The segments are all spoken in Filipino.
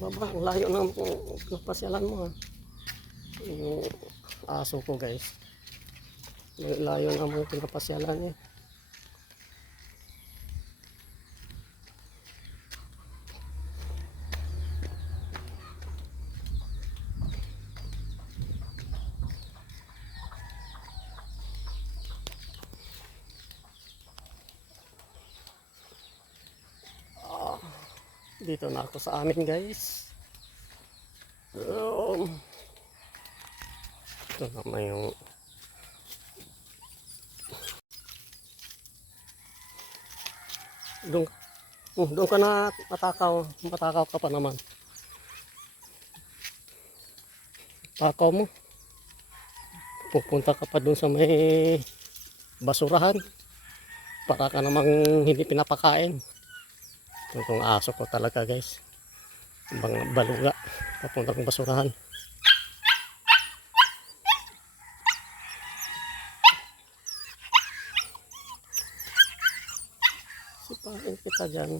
Baba, ang layo ng napasyalan mo ha. Yung aso ko guys. Layo na mo pinapasyalan eh. Dito na ako sa amin guys. Ito naman yung doon ka na matakaw ka pa naman. Takaw mo. Pupunta ka pa doon sa may basurahan. Para ka namang hindi pinapakain. Itong aso ko talaga guys. Mga baluga. Papunta ng basurahan. Sipain kita dyan.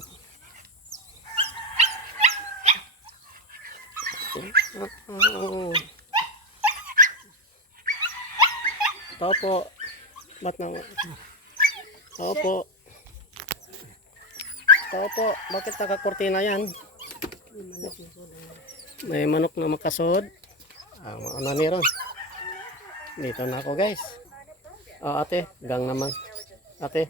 Tao po. Ba't na? Tao po. Tao po. Bakit nakakortina yan? May manok na makasod. Ano niron? Dito na ako guys. Ate, gang naman. Ate.